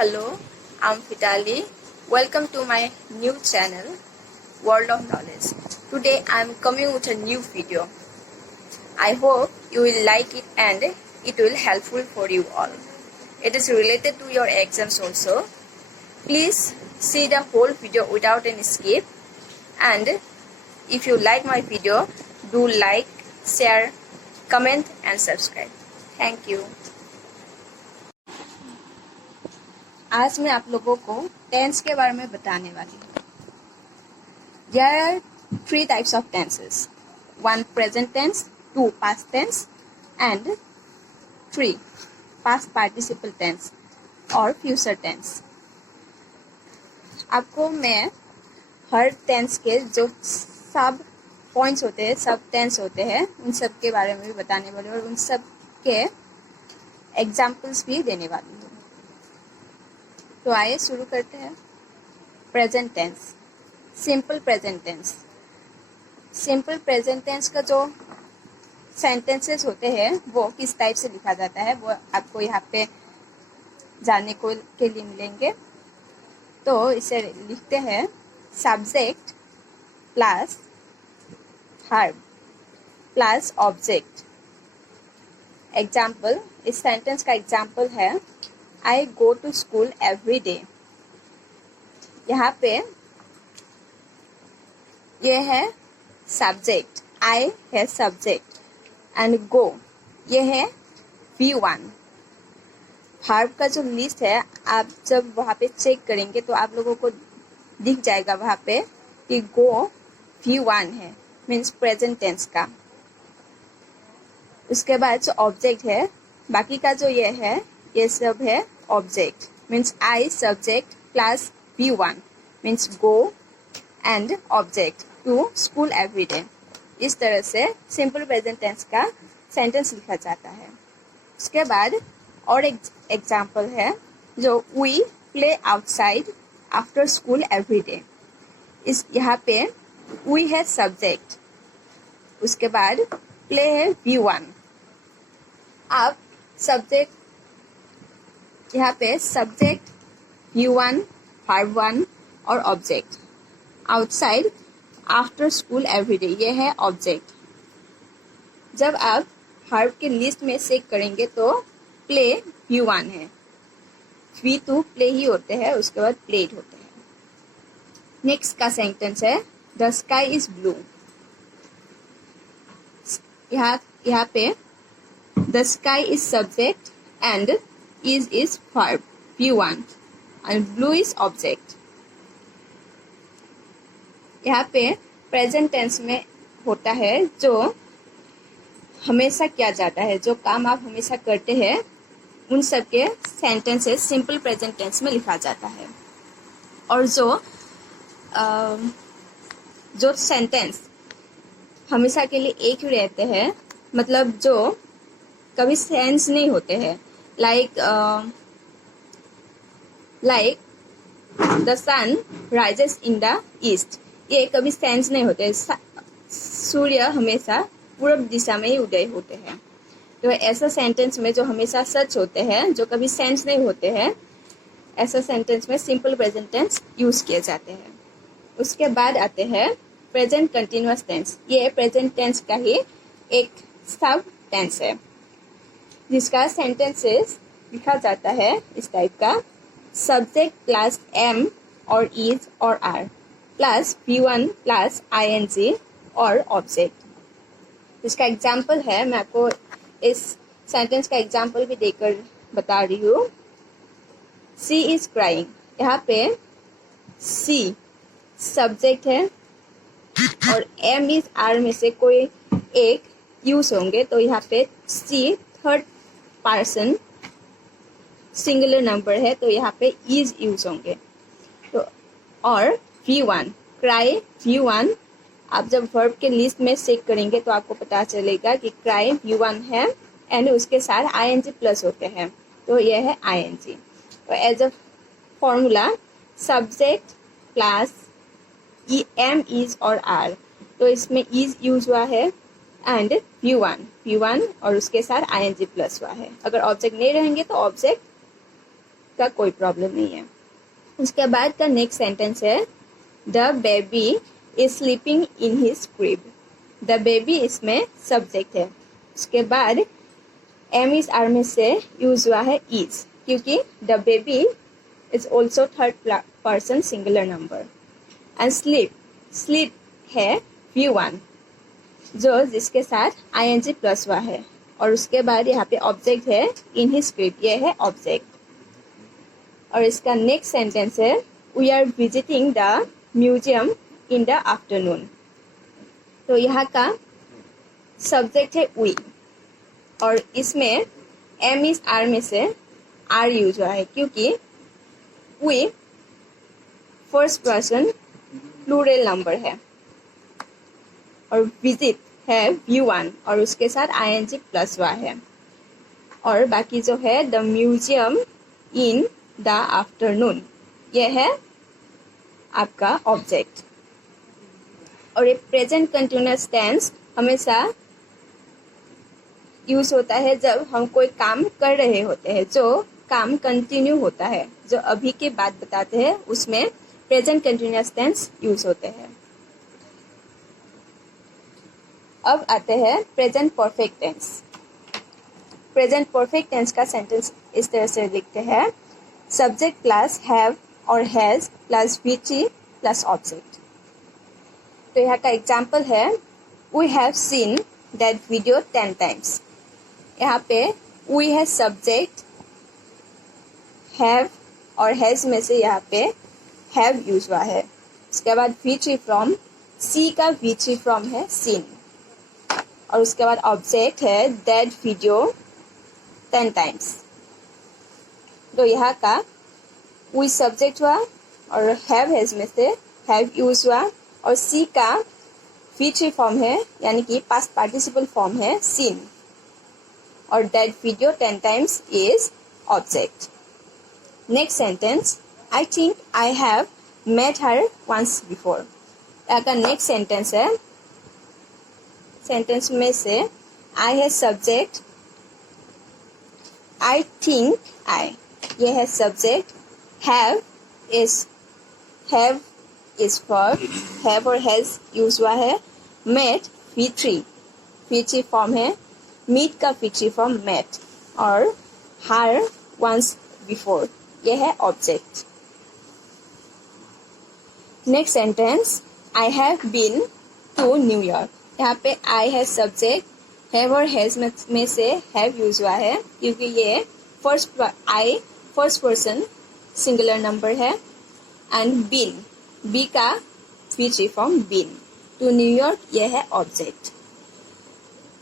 Hello, I'm Fitali. Welcome to my new channel, World of Knowledge. Today I'm coming with a new video. I hope you will like it and it will helpful for you all. It is related to your exams also. Please see the whole video without any skip, and if you like my video, do like, share, comment and subscribe. Thank you. आज मैं आप लोगों को tense के बारे में बताने वाली हूँ। There are 3 types of tenses. 1 present tense, 2 past tense and 3 past participle tense और future tense. आपको मैं हर टेंस के जो सब पॉइंट्स होते हैं, सब टेंस होते हैं, उन सब के बारे में भी बताने वाली हूँ और उन सब के एग्जाम्पल्स भी देने वाली हूँ। तो आइए शुरू करते हैं। Present tense, simple present tense. Simple present tense का जो सेंटेंसेस होते हैं वो किस टाइप से लिखा जाता है वो आपको यहाँ पे जानने को के लिए मिलेंगे। तो इसे लिखते हैं subject plus verb plus object. Example, इस सेंटेंस का एग्जाम्पल है I go to school every day। यहाँ पे ये है सब्जेक्ट, I है सब्जेक्ट एंड go ये है V1। वर्ब का जो लिस्ट है आप जब वहाँ पे चेक करेंगे तो आप लोगों को दिख जाएगा वहाँ पे कि go V1 है, मीन्स प्रेजेंट टेंस का। उसके बाद जो ऑब्जेक्ट है, बाकी का जो ये है ये सब है object, means I subject plus V1 means go and object to school everyday. इस तरह से सिंपल प्रेजेंट टेंस का सेंटेंस लिखा जाता है। उसके बाद और एक एग्जाम्पल है जो we play outside after school everyday. इस यहाँ पे वी है सब्जेक्ट, उसके बाद प्ले है V1। अब सब्जेक्ट यहाँ पे सब्जेक्ट V1, वर्ब 1 और object. Outside after school everyday ये है ऑब्जेक्ट। जब आप वर्ब के लिस्ट में चेक करेंगे तो प्ले V1 है, V2 प्ले ही होते हैं, उसके बाद प्लेड होते हैं। नेक्स्ट का सेंटेंस है द स्काई इज ब्लू। यहाँ पे the sky is subject and is verb V1 and blue is object। यहाँ पे प्रेजेंट टेंस में होता है जो हमेशा किया जाता है, जो काम आप हमेशा करते हैं उन सब के सेंटेंसेस सिंपल प्रेजेंट टेंस में लिखा जाता है। और जो सेंटेंस हमेशा के लिए एक ही रहते हैं, मतलब जो कभी सेंस नहीं होते हैं, like the sun rises in the east, ये कभी सेंस नहीं होते। सूर्य हमेशा पूर्व दिशा में ही उदय होते हैं। तो ऐसा सेंटेंस में जो हमेशा सच होते हैं, जो कभी सेंस नहीं होते हैं, ऐसा सेंटेंस में सिंपल प्रेजेंट टेंस यूज किए जाते हैं। उसके बाद आते हैं प्रेजेंट कंटिन्यूअस टेंस। ये प्रेजेंट टेंस का ही एक सब टेंस है जिसका सेंटेंसेस लिखा जाता है इस टाइप का, सब्जेक्ट प्लस एम और इज और are plus V1 plus ING और ऑब्जेक्ट। इसका एग्जाम्पल है, मैं आपको इस सेंटेंस का एग्जाम्पल भी देकर बता रही हूँ। सी इज क्राइंग। यहाँ पे सी सब्जेक्ट है और एम इज आर में से कोई एक यूज होंगे, तो यहाँ पे सी थर्ड पर्सन सिंगुलर नंबर है, तो यहाँ पे इज यूज होंगे। तो और V1 क्राई V1, आप जब वर्ब के लिस्ट में चेक करेंगे तो आपको पता चलेगा कि क्राई V1 है एंड उसके साथ ING प्लस होते हैं, तो यह है ING। तो as a formula subject plus am is और आर, तो इसमें इज यूज हुआ है एंड V1 और उसके साथ ING प्लस हुआ है। अगर ऑब्जेक्ट नहीं रहेंगे तो ऑब्जेक्ट का कोई प्रॉब्लम नहीं है। उसके बाद का नेक्स्ट सेंटेंस है the baby is sleeping in his crib. The baby इसमें सब्जेक्ट है। उसके बाद एम इज आर में से यूज हुआ है इज, क्योंकि the baby is also third person singular number. And sleep, sleep है V1 जो जिसके साथ ing प्लस हुआ है। और उसके बाद यहाँ पे ऑब्जेक्ट है इन हिज क्रिब, ये है ऑब्जेक्ट। और इसका नेक्स्ट सेंटेंस है we are visiting the museum in the afternoon. तो यहाँ का सब्जेक्ट है वी और इसमें एम इज आर में से आर यूज हुआ है, क्योंकि we first person plural number है और विजिट है V1 और उसके साथ ing प्लस हुआ है। और बाकी जो है the museum in the afternoon, ये है आपका ऑब्जेक्ट। और ये प्रेजेंट कंटिन्यूअस टेंस हमेशा यूज होता है जब हम कोई काम कर रहे होते हैं, जो काम कंटिन्यू होता है, जो अभी की बात बताते हैं, उसमें प्रेजेंट कंटिन्यूअस टेंस यूज होते हैं। अब आते हैं present perfect tense. Present perfect tense का सेंटेंस इस तरह से लिखते हैं सब्जेक्ट प्लस हैव और has plus VT plus object. तो यहाँ का एग्जाम्पल है we have seen that video 10 times. यहाँ पे वी है सब्जेक्ट, हैव और हैज में से यहाँ पे हैव यूज हुआ है। उसके बाद VT फ्रॉम, सी का VT फ्रॉम है सीन। और उसके बाद ऑब्जेक्ट है दैट वीडियो 10 टाइम्स। तो यहाँ का वी सब्जेक्ट हुआ और हैव हैज में से हैव यूज हुआ और सी का VT फॉर्म है, यानी कि पास्ट पार्टिसिपल फॉर्म है सीन। और that video 10 times is object. Next sentence I think I have met her once before. यहाँ का नेक्स्ट सेंटेंस है, सेंटेंस में से आई है सब्जेक्ट, आई थिंक आई ये है subject, have is for have और हैज यूज हुआ है, मेट VT फॉर्म है, मीट का VT फॉर्म मेट और हर वंस बिफोर ये है object. Next sentence I have been to New York. यहाँ पे आई है सब्जेक्ट, हैव और हैज में से हैव यूज हुआ है, क्योंकि ये फर्स्ट पर्सन सिंगुलर नंबर है। एंड बीन, बी का VT form been, to New York ये है ऑब्जेक्ट।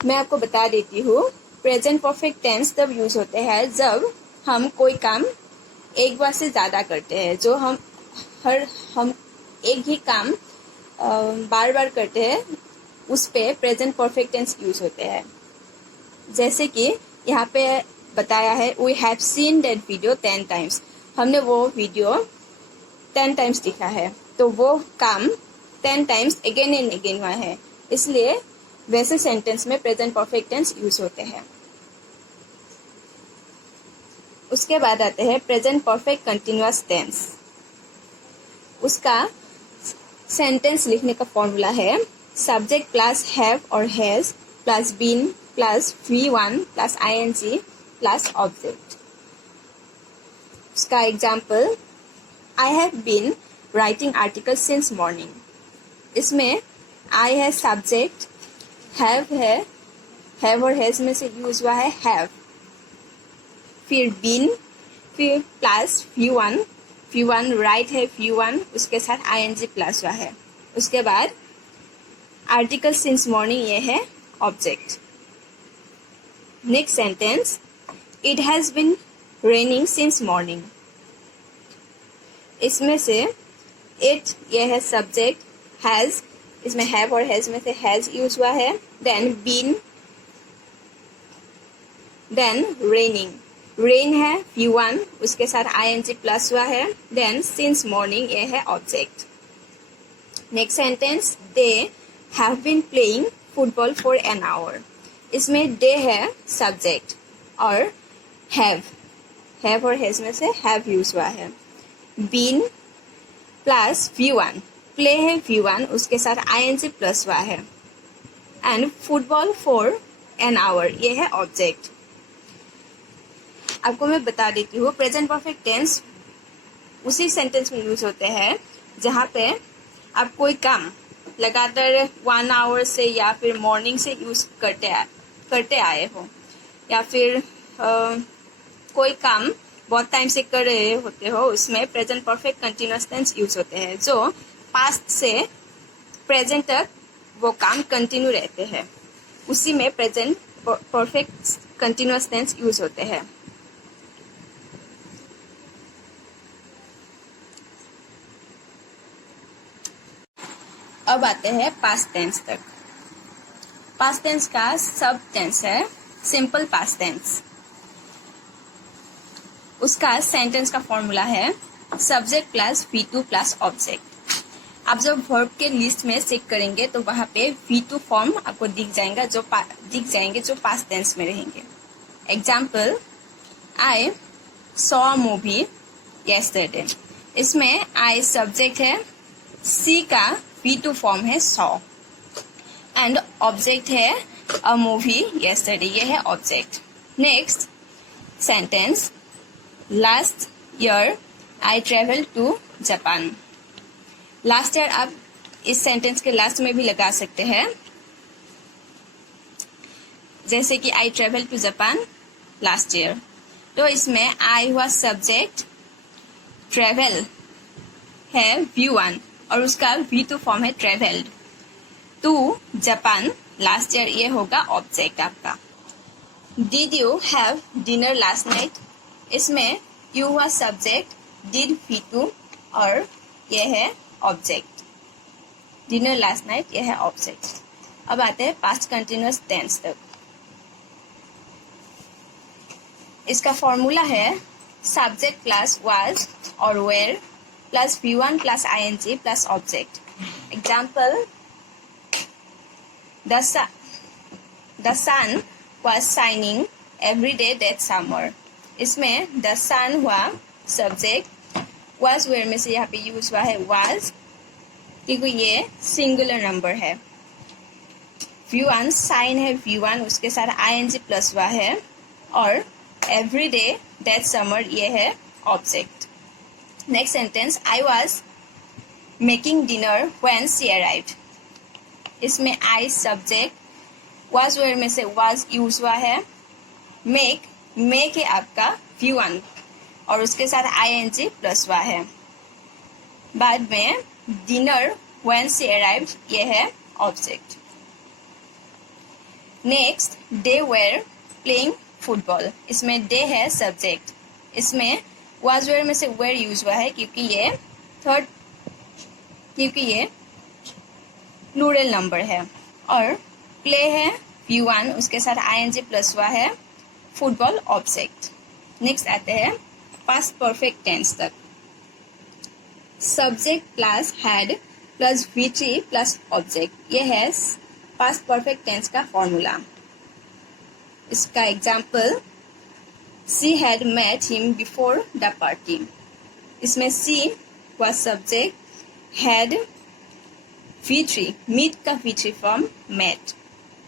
मैं आपको बता देती हूँ प्रेजेंट परफेक्ट टेंस तब यूज होते हैं जब हम कोई काम एक बार से ज़्यादा करते हैं, जो हम एक ही काम बार बार करते हैं, उस पे प्रेजेंट परफेक्ट टेंस यूज होते हैं। जैसे कि यहाँ पे बताया है we have seen that video 10 times, हमने वो वीडियो 10 टाइम्स देखा है, तो वो काम 10 टाइम्स अगेन एंड अगेन हुआ है, इसलिए वैसे सेंटेंस में प्रेजेंट परफेक्ट टेंस यूज होते हैं। उसके बाद आते हैं प्रेजेंट परफेक्ट कंटिन्यूअस टेंस। उसका सेंटेंस लिखने का फॉर्मूला है सब्जेक्ट प्लस हैव और has plus been plus V1 plus ing plus object. उसका example I have been writing article since morning. इसमें आई है सब्जेक्ट, हैव और हैज में से यूज हुआ है हैव, फिर बीन, फिर प्लस V1 राइट है V1 उसके साथ ing प्लस हुआ है। उसके बाद आर्टिकल सिंस मॉर्निंग ये है object. Next sentence it has been raining since morning. इसमें से इट ये है सब्जेक्ट, हैज इसमें हैव और हैज में से हैज यूज हुआ है, then been, then raining, rain है V1 उसके साथ ing प्लस हुआ है, देन सिंस मॉर्निंग ये है object. Next sentence they have been playing football for an hour. इसमें दे है सब्जेक्ट और हैव हैव और हैज में से हैव यूज हुआ है। बीन प्लस V1, प्ले है V1, उसके साथ ing प्लस हुआ है। And football for an our, ये है ऑब्जेक्ट। आपको मैं बता देती हूँ, प्रेजेंट परफेक्ट टेंस उसी सेंटेंस में यूज होते हैं जहाँ पे आप कोई काम लगातार 1 आवर से या फिर मॉर्निंग से यूज करते आए हो, या फिर कोई काम बहुत टाइम से कर रहे होते हो, उसमें present perfect continuous tense use होते हैं, जो पास्ट से प्रेजेंट तक वो काम कंटिन्यू रहते हैं, उसी में present perfect continuous tense use होते हैं। अब आते हैं पास्ट टेंस तक। पास्ट टेंस का सब टेंस है सिंपल पास्ट टेंस। उसका सेंटेंस का फॉर्मूला है subject plus V2 plus object. आप जब वर्ब के लिस्ट में चेक करेंगे तो वहां पे V2 फॉर्म आपको दिख जाएगा, जो पास्ट टेंस में रहेंगे। Example, I saw a movie yesterday, इसमें आई सब्जेक्ट है, सी का V2 फॉर्म है सॉ, एंड ऑब्जेक्ट है अ मूवी यस्टरडे, ये है object. Next sentence, last year I travel to Japan. Last year आप इस सेंटेंस के लास्ट में भी लगा सकते हैं, जैसे कि I travel to Japan last year. तो इसमें आई हुआ सब्जेक्ट, ट्रेवल है V1 और उसका V2 फॉर्म है travelled, to Japan last year, ये होगा ऑब्जेक्ट आपका। Did you have dinner last night, इसमें यू हुआ सब्जेक्ट, डिड V2 और ये है ऑब्जेक्ट, डिनर लास्ट नाइट, ये है ऑब्जेक्ट। अब आते हैं पास्ट कंटिन्यूअस टेंस तक। इसका फॉर्मूला है सब्जेक्ट प्लस वाज और were plus V1 plus ing plus object. Example, the sun was shining every day that summer, इसमें द सन हुआ सब्जेक्ट, was वेयर में से यहाँ पे यूज हुआ है was, क्योंकि ये सिंगुलर नंबर है। V1 साइन है V1, उसके साथ ing प्लस हुआ है, और every day that summer ये है object. Next sentence, I was making dinner when she arrived, इसमें I सब्जेक्ट, was वेयर में से was यूज हुआ है, make है आपका V1 और उसके साथ ing प्लस हुआ है। बाद में dinner when she arrived, ये है object. Next, they were playing football, इसमें they है सब्जेक्ट, इसमें was वेयर में से were यूज हुआ है क्योंकि ये प्लूरल नंबर है, और प्ले है V1, उसके साथ ing प्लस हुआ है, फुटबॉल ऑब्जेक्ट। नेक्स्ट आते हैं पास्ट परफेक्ट टेंस तक। Subject plus had plus V3 plus object, ये है पास्ट परफेक्ट टेंस का फॉर्मूला। इसका example, she had met him before the party, इसमें शी हुआ सब्जेक्ट, हैड V3, मीट का V3 form met,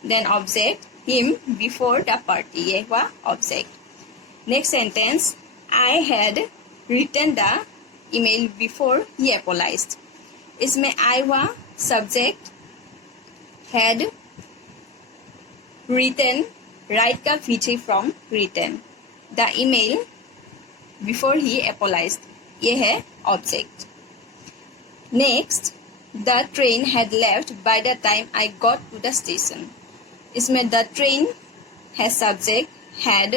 then object him before the party, ये हुआ object. Next sentence, I had written the email before he apologised, इसमें I हुआ subject, had written, write का V3 from written, the email before he apologised, ये है object. Next, the train had left by the time I got to the station, इसमें the train है subject, had,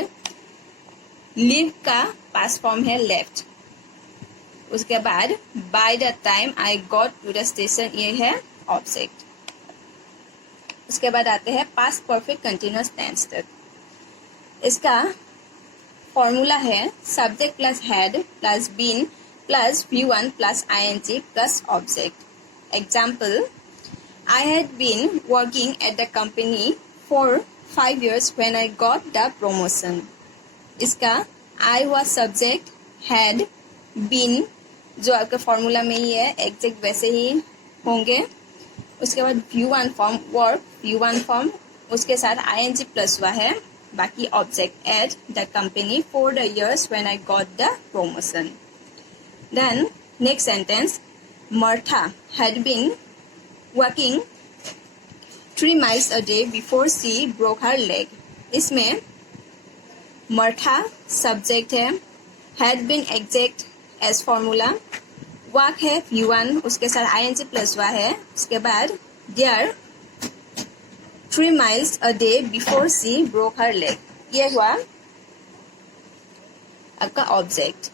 leave का past form है left, उसके बाद by the time I got to the station, ये है ऑब्जेक्ट। उसके बाद आते हैं पास्ट परफेक्ट कंटिन्यूअस टेंस तक। इसका फॉर्मूला है subject plus had plus been plus V1 plus ing plus object. Example, I had been working at the company for 5 years when I got the promotion, इसका आई हुआ subject, had, been जो आपके formula में ही है exact वैसे ही होंगे। उसके बाद V1 form verb, V1 form उसके साथ ing प्लस हुआ है, बाकी object at the company for the years when I got the promotion. Then next sentence, Martha had been walking 3 miles a day before she broke her leg. इसमें Martha subject है, had been exact as formula, walk है V1 उसके साथ ing plus हुआ है, उसके बाद there 3 miles a day before she broke her leg, ये हुआ आपका object.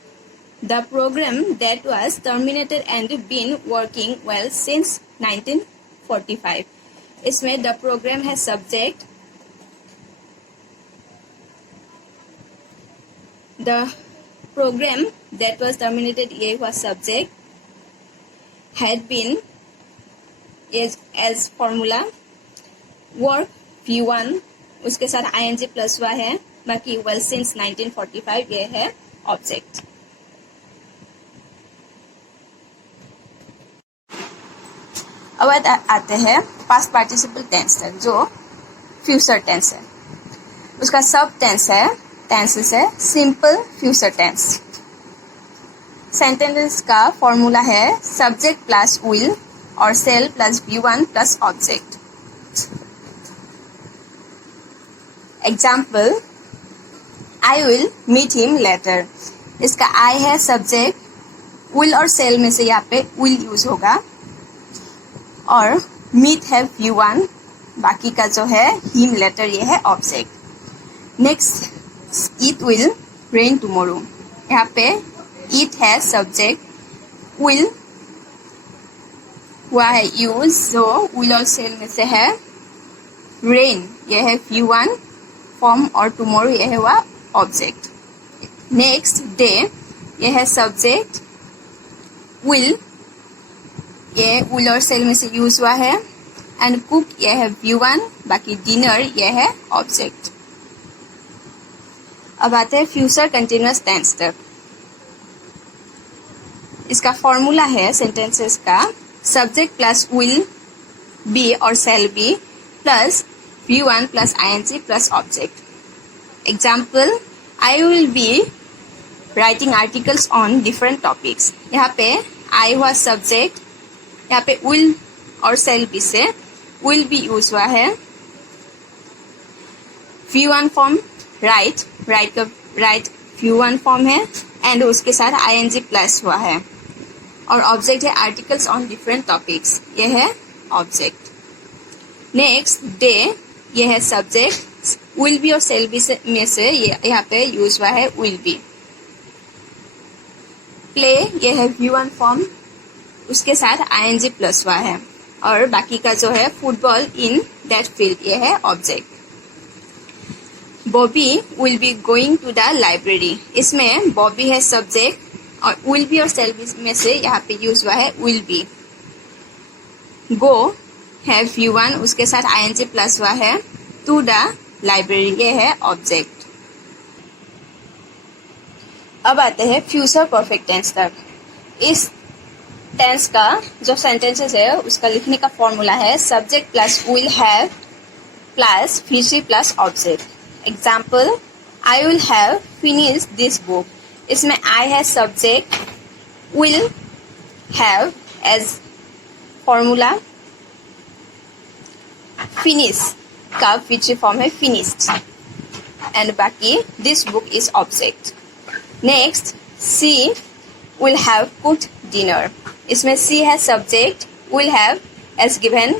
The program that was terminated and been working well since 1945. इसमें the program है subject, the program that was terminated ये हुआ subject, had been as formula, work V1 उसके साथ ing plus हुआ है, बाकी well since 1945 ये है ऑब्जेक्ट। अब आते हैं पास्ट पार्टिसिपल टेंस तक, जो फ्यूचर टेंस है। उसका सब टेंस है सिंपल फ्यूचर टेंस। सेंटेंस का फॉर्मूला है सब्जेक्ट प्लस विल और shall plus V1 plus object. Example, I will meet him later. इसका आई है सब्जेक्ट, विल और सेल में से यहाँ पे विल यूज होगा, और मीट है V1, बाकी का जो है हिम लेटर ये है object. Next, it will rain tomorrow. यहाँ पे इट है सब्जेक्ट, विल हुआ है यूज, जो विल और सेल में से है। रेन ये है V1 फॉर्म और टुमारो ये है हुआ ऑब्जेक्ट। नेक्स्ट, डे ये है सब्जेक्ट, विल ये विल और सेल में से यूज हुआ है, एंड कुक ये है V1, बाकी डिनर ये है ऑब्जेक्ट। अब आते हैं फ्यूचर कंटिन्यूअस टेंस तक। इसका फॉर्मूला है सेंटेंसेस का सब्जेक्ट प्लस विल बी और shall be plus V1 plus ing plus object. Example, I will be writing articles on different topics. यहाँ पे आई हुआ सब्जेक्ट, यहाँ पे विल और सेल बी से विल भी यूज हुआ है। V1 form right V1 form है, एंड उसके साथ ing प्लस हुआ है, और ऑब्जेक्ट है आर्टिकल्स ऑन डिफरेंट टॉपिक्स, ये है ऑब्जेक्ट। नेक्स्ट, डे ये है सब्जेक्ट, विल बी और सेल बी में से यहाँ पे यूज हुआ है विल बी। प्ले ये है V1 फॉर्म, उसके साथ ing प्लस हुआ है, और बाकी का जो है फुटबॉल इन दैट फील्ड ये है object. Bobby will be going to the library. इसमें बॉबी है सब्जेक्ट, और विल बी और सेल बी में से यहाँ पे यूज हुआ है विल बी। गो है V1 उसके साथ ing प्लस हुआ है, टू द लाइब्रेरी ये है ऑब्जेक्ट। अब आते हैं फ्यूचर परफेक्ट टेंस तक। इस टेंस का जो सेंटेंसेस है उसका लिखने का फॉर्मूला है subject plus will have plus VC plus object. Example, I will have finish this book. इसमें आई है subject, will have as formula, finish का VC फॉर्म है फिनिश्ड, एंड बाकी this book is object. Next, she will have cooked dinner. इसमें she है subject, will have as given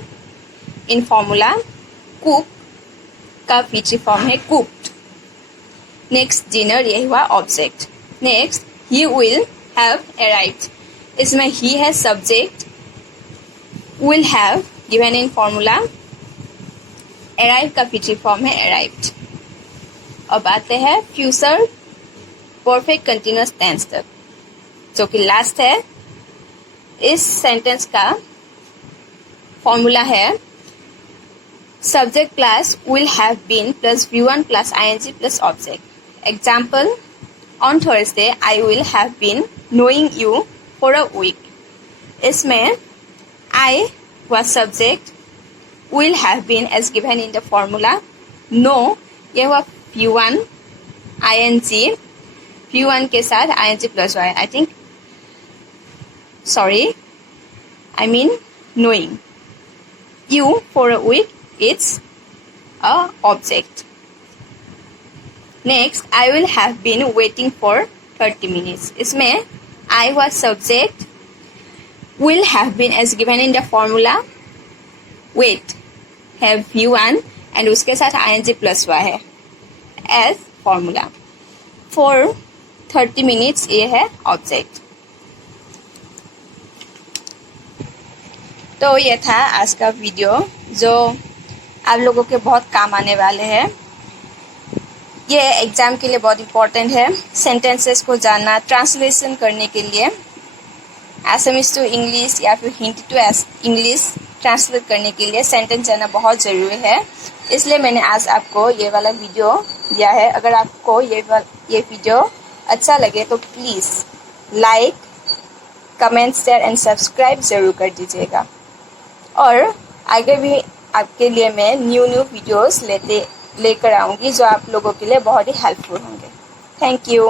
in formula, cook का VC form है cooked. Next, dinner ये हुआ object. Next, he will have arrived. इसमें ही है subject, will have given in formula, arrive का VC form है अराइव्ड। अब आते हैं फ्यूचर परफेक्ट कंटिन्यूअस टेंस तक, जो कि लास्ट है। इस सेंटेंस का फॉर्मूला है subject plus will have been plus V1 plus ing plus object. Example, on Thursday I will have been knowing you for a week. इसमें I was subject, will have been as given in the formula, no ये हुआ V1 ing, V1 के साथ ing plus y, I think sorry I mean knowing, you for a week it's a object। next I will have been waiting for 30 minutes। इसमें I was subject, will have been as given in the formula, wait have V1 and उसके साथ ing plus y है as formula, for 30 minutes ये है object। तो ये था आज का वीडियो जो आप लोगों के बहुत काम आने वाले हैं। ये एग्जाम के लिए बहुत इम्पोर्टेंट है, सेंटेंसेस को जानना, ट्रांसलेशन करने के लिए असमीज टू इंग्लिश या फिर हिंदी टू इंग्लिश ट्रांसलेट करने के लिए सेंटेंस जानना बहुत ज़रूरी है। इसलिए मैंने आज आपको ये वाला वीडियो दिया है। अगर आपको ये वीडियो अच्छा लगे तो please like, comment, share and subscribe ज़रूर कर दीजिएगा। और आगे भी आपके लिए मैं न्यू वीडियोस लेकर आऊँगी जो आप लोगों के लिए बहुत ही हेल्पफुल होंगे। Thank you.